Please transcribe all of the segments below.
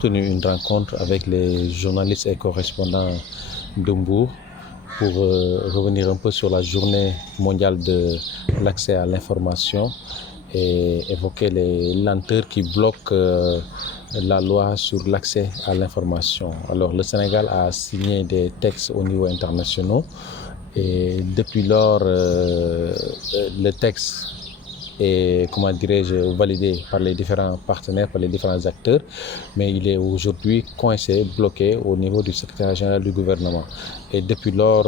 tenu une rencontre avec les journalistes et correspondants de Mbour pour revenir un peu sur la journée mondiale de l'accès à l'information et évoquer les lenteurs qui bloquent la loi sur l'accès à l'information. Alors le Sénégal a signé des textes au niveau international et depuis lors le texte est, comment dirais-je, validé par les différents partenaires, par les différents acteurs, mais il est aujourd'hui coincé, bloqué au niveau du secrétaire général du gouvernement. Et depuis lors,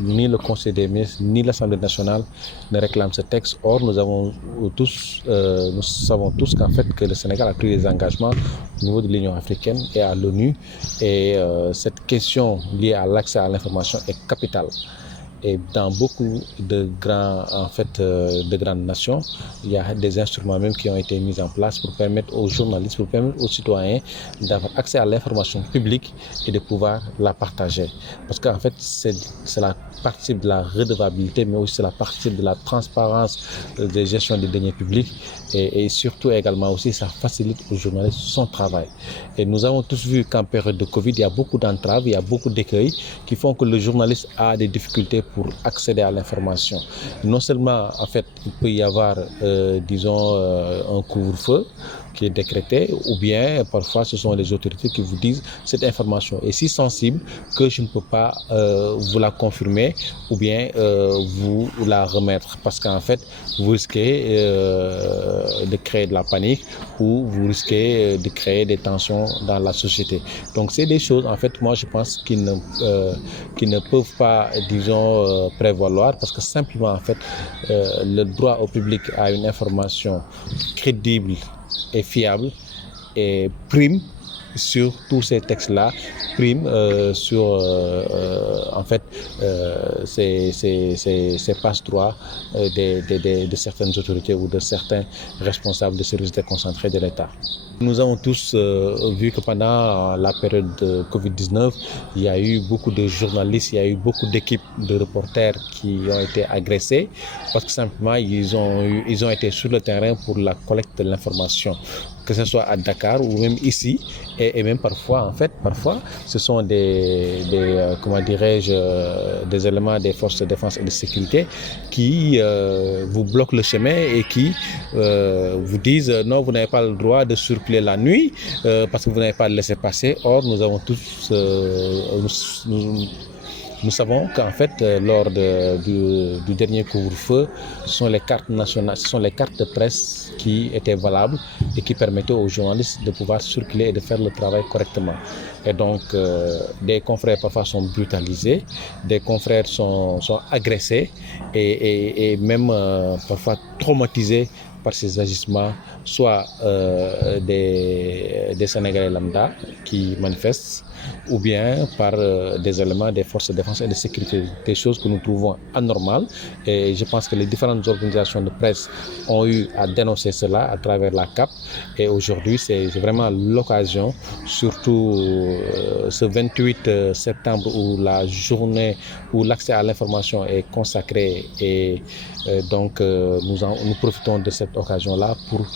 ni le Conseil des ministres, ni l'Assemblée nationale ne réclament ce texte. Or, nous savons tous qu'en fait, que le Sénégal a pris des engagements au niveau de l'Union africaine et à l'ONU. Et cette question liée à l'accès à l'information est capitale. Et dans beaucoup de grandes nations, il y a des instruments même qui ont été mis en place pour permettre aux journalistes, pour permettre aux citoyens d'avoir accès à l'information publique et de pouvoir la partager. Parce qu'en fait, c'est la partie de la redevabilité, mais aussi la partie de la transparence de gestion des deniers publics et surtout également aussi, ça facilite aux journalistes son travail. Et nous avons tous vu qu'en période de Covid, il y a beaucoup d'entraves, il y a beaucoup d'écueils qui font que le journaliste a des difficultés pour accéder à l'information. Non seulement, en fait, il peut y avoir, un couvre-feu qui est décrété, ou bien parfois ce sont les autorités qui vous disent cette information est si sensible que je ne peux pas vous la confirmer ou bien vous la remettre parce qu'en fait vous risquez de créer de la panique ou vous risquez de créer des tensions dans la société. Donc c'est des choses en fait moi je pense qui ne peuvent pas prévaloir parce que simplement en fait le droit au public à une information crédible et fiable et prime sur tous ces textes-là, prime sur en fait ces passe-droits de certaines autorités ou de certains responsables de services déconcentrés de l'État. Nous avons tous vu que pendant la période de Covid-19, il y a eu beaucoup de journalistes, il y a eu beaucoup d'équipes de reporters qui ont été agressés parce que simplement ils ont été sur le terrain pour la collecte de l'information, que ce soit à Dakar ou même ici et même parfois ce sont des éléments des forces de défense et de sécurité qui vous bloquent le chemin et qui vous disent non, vous n'avez pas le droit de circuler la nuit parce que vous n'avez pas le laissé passer. Or nous avons tous nous savons qu'en fait, lors du dernier couvre-feu, ce sont les cartes nationales, ce sont les cartes de presse qui étaient valables et qui permettaient aux journalistes de pouvoir circuler et de faire le travail correctement. Et donc, des confrères parfois sont brutalisés, des confrères sont agressés et même parfois traumatisés par ces agissements, soit des Sénégalais lambda qui manifestent, ou bien par des éléments des forces de défense et de sécurité, des choses que nous trouvons anormales. Et je pense que les différentes organisations de presse ont eu à dénoncer cela à travers la CAP. Et aujourd'hui, c'est vraiment l'occasion, surtout ce 28 septembre où la journée où l'accès à l'information est consacré. Et donc, nous profitons de cette occasion-là pour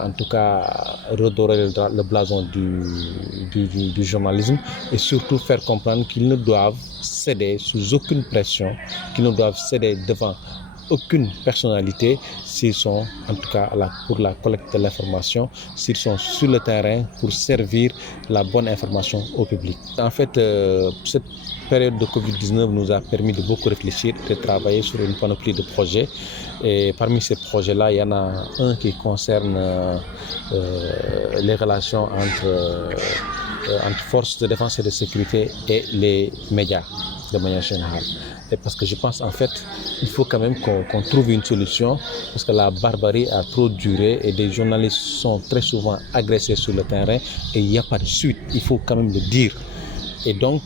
en tout cas redorer le blason du journalisme et surtout faire comprendre qu'ils ne doivent céder sous aucune pression, qu'ils ne doivent céder devant aucune personnalité s'ils sont en tout cas pour la collecte de l'information, s'ils sont sur le terrain pour servir la bonne information au public. En fait, cette période de Covid-19 nous a permis de beaucoup réfléchir et de travailler sur une panoplie de projets. Et parmi ces projets-là, il y en a un qui concerne les relations entre forces de défense et de sécurité et les médias de manière générale. Et parce que je pense en fait il faut quand même qu'on trouve une solution parce que la barbarie a trop duré et des journalistes sont très souvent agressés sur le terrain et il n'y a pas de suite, il faut quand même le dire. Et donc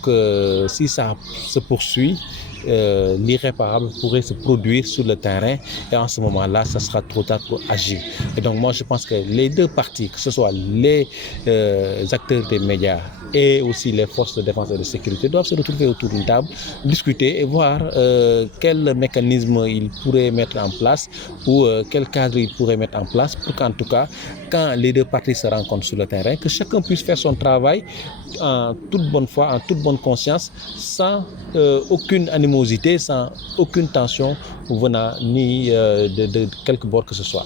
si ça se poursuit, l'irréparable pourrait se produire sur le terrain et en ce moment-là, ça sera trop tard pour agir. Et donc moi, je pense que les deux parties, que ce soit les acteurs des médias et aussi les forces de défense et de sécurité, doivent se retrouver autour d'une table, discuter et voir quel mécanisme ils pourraient mettre en place ou quel cadre ils pourraient mettre en place pour qu'en tout cas, quand les deux parties se rencontrent sur le terrain, que chacun puisse faire son travail en toute bonne foi, en toute bonne conscience, sans aucune animosité, sans aucune tension venant ni de quelque bord que ce soit.